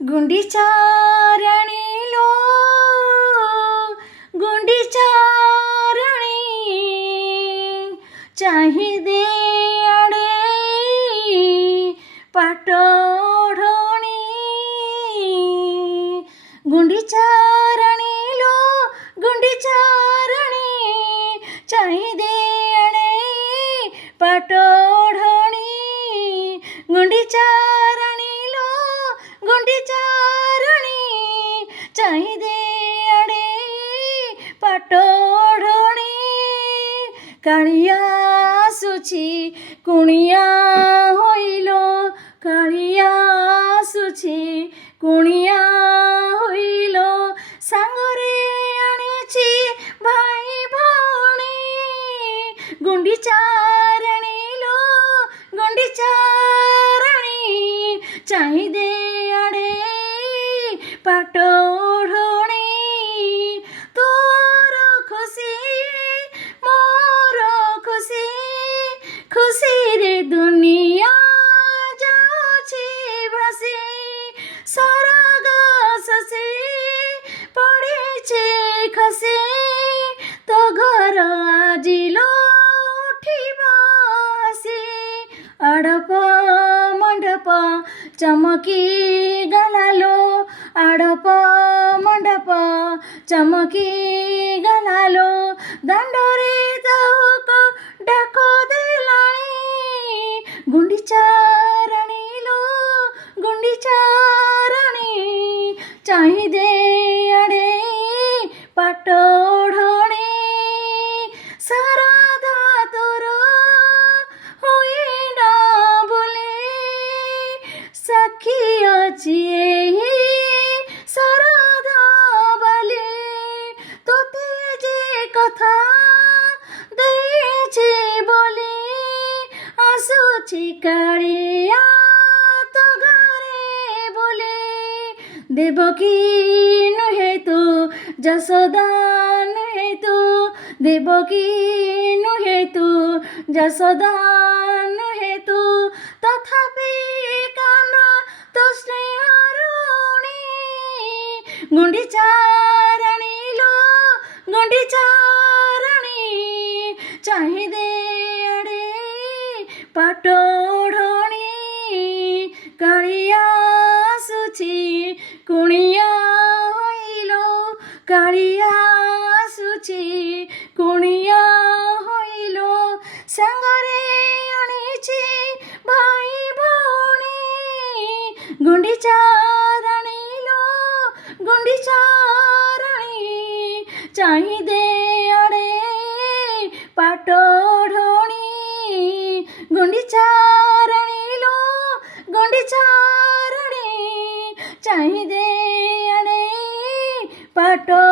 गुंडीचारणीलो गुंडीचारणी चाहिदे अडे पाटोढणी गुंडीचारणीलो गुंडीचारणी चाहिदे अडे पाटोढणी गुंडीचारणीलो गुंडीचारणी चाहिदे अडे पाटोढणी काळिया सुची कुणिया होइलो काळिया सुची कुणिया होइलो सांगरे आणेची भाई भौणी गुंडीचारणीलो गुंडीचारणी चाहिदे अडे पाटोढणी तोर खुशी मोर खुशी खुशी रे दुनिया जाउछि भासी सरग ससी पड़ेछे खसी तो घर आजिलो उठिबो हसी आडप मंडप चमकी गलालो आडप मंडप चमकी गलालो दांडोरे जाऊक डाको देलाणी गुंडीचारणीलो गुंडीचारणी चाहिदे अडे पाटोढणी साराधा तोर होइना बोले साखी अछि साराधा बाले तोते जे कथा देछे बोले आसुछि काळिया तो घरे बोले देवकी नुहे तू जसोदा नुहे तू देवकी नुहे तू जसोदा नुहे तू तथापि काना तो स्नेहारुणी गुंडीचारणीलो गुंडीचारणी चाहिदे अडे पाटोढणी काळिया सुची कुणिया होइलो काळिया सुची कुणिया होइलो सांगरे आणिछि भाई भौणी गुंडीचारणीलो गुंडीचारणी चाहिदे अडे पाटोढणी गुंडीचारणीलो गुंडीचारणी चाहिदे अडे पाटो